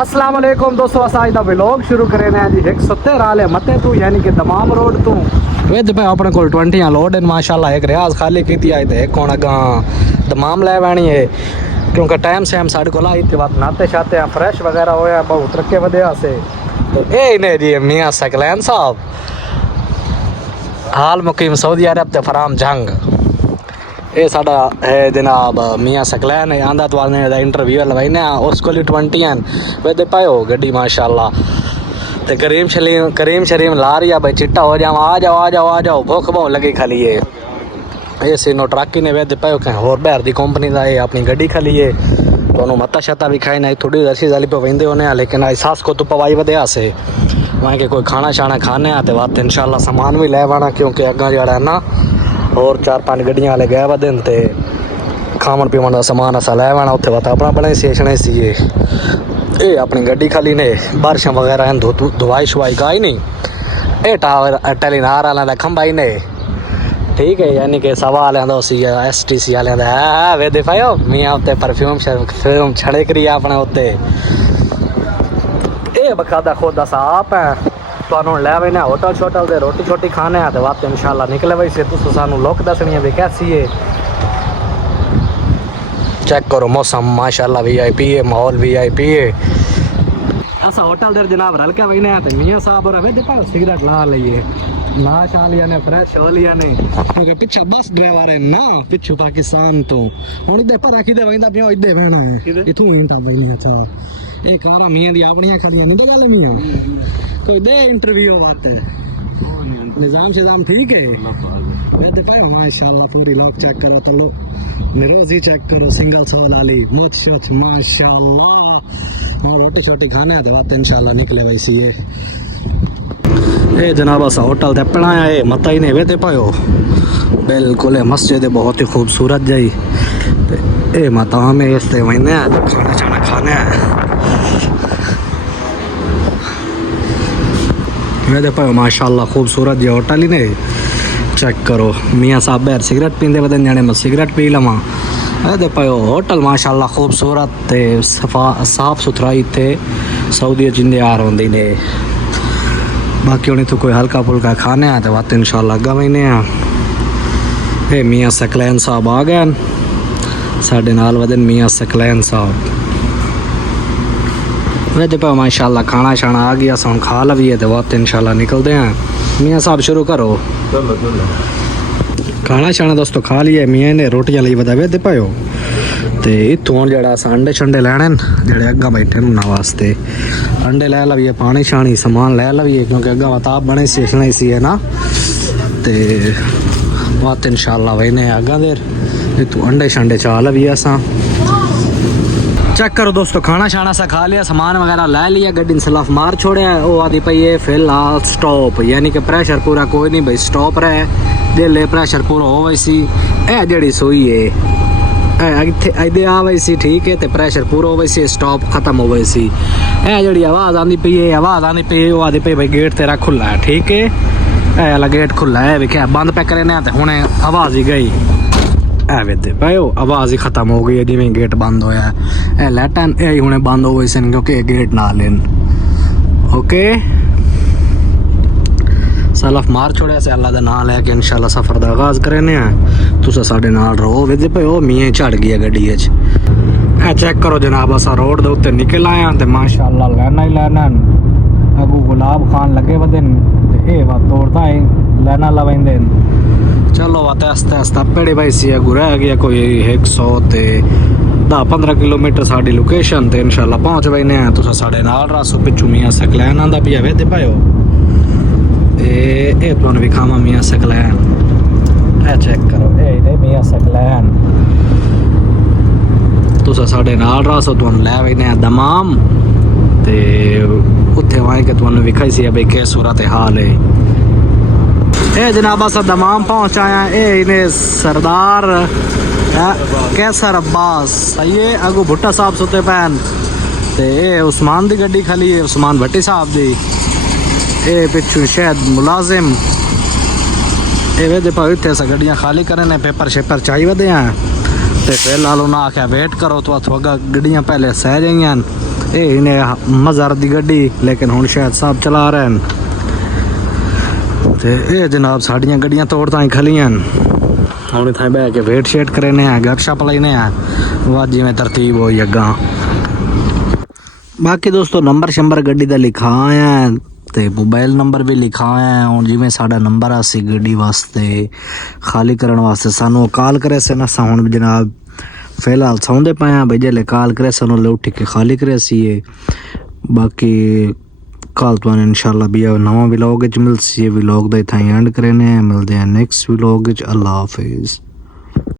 अस्सलाम वालेकुम दोस्तों, अस अज दा व्लॉग शुरू करे ने जी 170 आले मते तू यानी कि दमाम रोड तू विद पे अपने कोल 20 लोड है माशाल्लाह। एक रियाज खाली की आई ते एक हुण अगां दमाम लै वैनी है क्योंकि टाइम से हम साढ़े को आई बात नाते शाते फ्रैश वगैरह होया बहुत तरक्के वधिया से। तो ये ने जी मियाँ सकलैन साहब हाल मुकीम सऊदी अरब ते फराम जंग। ये साडा है जनाब मियाँ सकलैन है आंदा तो इंटरव्यू लवाईने उसको 20 वे पायो गड्डी माशाल्लाह। ते करीम शरीम ला रही है भाई चिट्टा हो जाओ आ जाओ आ जाओ आ जाओ भुख बहुत लगी खाली है। ये सीनो ट्रक ने वे पायो कहीं होर बाहर की कंपनी का ये अपनी गड्डी खाली है तो मत्ता शत्ता भी खाई ना थोड़ी रसी जाली पे वेंदे होने लेकिन एहसास को तो पवाई वधिया से वहाँ के कोई खाना शाना खाने आते बात इंशाल्लाह सामान भी ले आना क्योंकि अगर जरा है ना और 4-5 गड्डियां वाले गए वह दिन ते खावन पीवन का समान असा लै आना उत्थे बात अपना बने सेचने सी ये अपनी गड्डी खाली ने बारिशा वगैरह धुआई शुआई का ही नहीं। ये टावर टेलीनार वाले का खंभा ही ने ठीक है यानी कि सवा वाले STC वाले वे दे पायो मियाँ उत्ते परफ्यूम छड़े करी अपने उत्ते ये बकायदा खुद असा आप है तो लै वे होटल शोटल दे रोटी छोटी खाने तो वापस इंशाल्लाह निकले वही से तुस सानू लुक दसनी है भी कैसी है। चेक करो मौसम माशाल्लाह VIP है माहौल VIP है। ऐसा होटल दे जनाब रल के वही तो मियाँ साहब और वे देखो सिगरेट ला लिए ना शा लिया ने फ्रेश हो लिया ने क्योंकि पिछा बस ड्राइवर है ना पिछू पाकिस्तान तो हुण इधर पर रखी दे वही पियो इधर रहना है इथों ही था भाई। अच्छा एक और मियाँ दी अपनी खड़ियां नहीं तो मियाँ कोई दे इंटरव्यू बात निजाम शिजाम ठीक है माशाल्लाह पूरी लोग चेक करो तो लोग निरोजी चेक करो सिंगल सोल वाली मुझ शुच माशाल्लाह और रोटी छोटी खाने तो बात इंशाल्लाह निकले वैसी ये जनाब असा होटल ते पढ़ाया है मत ही नहीं वे पायो बिल्कुल मस्जिद बहुत ही खूबसूरत जाई ए मताम है इस महीने खाना छाना खाने वे पायो माशाल्लाह खूबसूरत जी होटल ही ने चेक करो मियाँ साहब बाहर सिगरेट पींदे बदन जाने मैं सिगरेट पी लवा दे पायो होटल माशाल्लाह खूबसूरत ते साफ सुथराई थे सऊदी जिंदे यार होंदी ने बाकी उन्हें तो कोई हल्का फुल्का खाने आए तो बात इंशाल्लाह अग्गा महीने ये मियाँ सकलैन साहब आ गए साढ़े नाल वदन मियाँ सकलैन साहब वे पे माशाल्लाह खाना शाना आ गया हम खा लवीए तो बात इंशाल्लाह निकलते हैं। मियाँ साहब शुरू करो खाना शाना दोस्तों खा लिया मियाँ ने रोटियां ली बता वे पायो तो इतों जरा अंडे शंडे लैने जेडे अग्गा बैठे ना वास्ते अंडे लै लवीए पानी शानी समान लै लवीए क्योंकि अग्गा वताब बने सेचने सी है ना तो बात इंशाल्लाह वही ने अग्गा देर तू अंडे शंडे चा लवीए असा चेक करो दोस्तों खाना शाना सा खा लिया सामान वगैरह लै लिया गड्डी सलाफ मार छोड़िया वो आदि पई है फिलहाल स्टॉप यानी कि प्रेशर पूरा कोई नहीं भाई स्टॉप रहे दिल प्रेशर पूरा हो वैसी ए जड़ी सोई है इतने आ वैसी ठीक है तो प्रेशर पूरा हो वैसी स्टॉप खत्म हो वैसी ए जड़ी आवाज़ आती पई है आवाज़ आती पई है वो आती पई भाई गेट तेरा खुला है ठीक है ए वाला गेट खुला है क्या बंद पे करे ना तो हूँ आवाज़ ही गई वे पायो आवाज़ ही खत्म हो गई है जिमें गेट बंद होया है लैटन ये हूँ बंद हो गई सन क्योंकि गेट ना लेन ओके सलफ मार छोड़िया से अल्लाह का नाम लैके इंशाल्लाह सफ़र का आगाज़ करने तुस साढ़े नाल रहो वे पायो मियाँ झड़ गई है गड्डी चेक करो जनाब असा रोड के उत्ते निकल आया तो माशाल्लाह लैना ही लैना अगू गुलाब खान लगे वदन ये बात तोड़ता है लैना लवेंदे चलो बात आस्ते आस्ते पेड़े भाई सी अगू रह गया कोई 100 ते 10-15 किलोमीटर साड़ी लोकेशन ते इंशाल्लाह पहुँच बैने तुस साढ़े नाल रसो पिछू मियाँ सकलैन आंदा पिया वे पायो ए तुहानू विखावा मियाँ सकलैन ए चेक करो ए मियाँ सकलैन तुस साढ़े नाल रसो तुहानू लै बैने दमाम ते उत्थे वाए के तुहानू विखाई सी भाई क्या सूरत हाल है। ए जनाब असा दमाम पहुँच आया ए इन्हें सरदार कैसर अब्बास सही है अगू भुट्टा साहब सुते पैन ते उस्मान दी गड्डी खाली है उस्मान भट्टी साहब दी ए पिछू शायद मुलाजिम ए वे भाई इतने अस गड्डियां खाली करने पेपर शेपर चाहिए वधे हैं तो फिलहाल उन्हें आख्या वेट करो तो अथवा गड्डियां पहले सह जाइयां ਇਹ ਨੇ ਮਜ਼ਰ ਦੀ ਗੱਡੀ ਲੇਕਿਨ ਹੁਣ ਸ਼ਾਇਦ ਸਾਹਿਬ ਚਲਾ ਰਹੇ ਨੇ ਤੇ ਇਹ ਜਨਾਬ ਸਾਡੀਆਂ ਗੱਡੀਆਂ ਤੋੜ ਤਾਂ ਹੀ ਖਲੀਆਂ ਹੁਣ ਇੱਥੇ ਬਹਿ ਕੇ ਵੇਟ ਸ਼ੇਟ ਕਰਨੇ ਆ ਗੱਪਸ਼ਪ ਲੈਨੇ ਆ ਬਾਅਦ ਜਿਵੇਂ ਤਰਤੀਬ ਹੋਈ ਅੱਗਾ ਬਾਕੀ ਦੋਸਤੋ ਨੰਬਰ ਸ਼ੰਬਰ ਗੱਡੀ ਦਾ ਲਿਖਾ ਆਇਆ ਤੇ ਮੋਬਾਈਲ ਨੰਬਰ ਵੀ ਲਿਖਾ ਆਇਆ ਹੁਣ ਜਿਵੇਂ ਸਾਡਾ ਨੰਬਰ ਆ ਸੀ ਗੱਡੀ ਵਾਸਤੇ ਖਾਲੀ ਕਰਨ ਵਾਸਤੇ ਸਾਨੂੰ ਕਾਲ ਕਰੇ ਸੀ ਨਾ ਹੁਣ ਜਨਾਬ ਫਿਲਹਾਲ ਸੌਂਦੇ ਪਏ ਆ ਬਈ ਜੇ ਕਾਲ ਕਰੇ ਸਾਨੂੰ ਲੈ ਉੱਠ ਕੇ ਖਾਲੀ ਕਰੇ ਸੀ ਬਾਕੀ ਕੱਲ ਤੁਹਾਨੂੰ ਇਨਸ਼ਾਅੱਲਾ ਵੀ ਨਵਾਂ ਵਲੌਗ ਵਿੱਚ ਮਿਲਸੀ ਵਲੌਗ ਦਾ ਇਥੇ ਐਂਡ ਕਰਨੇ ਮਿਲਦੇ ਆ ਨੈਕਸਟ ਵਲੌਗ ਵਿੱਚ ਅੱਲਾ ਹਾਫਿਜ਼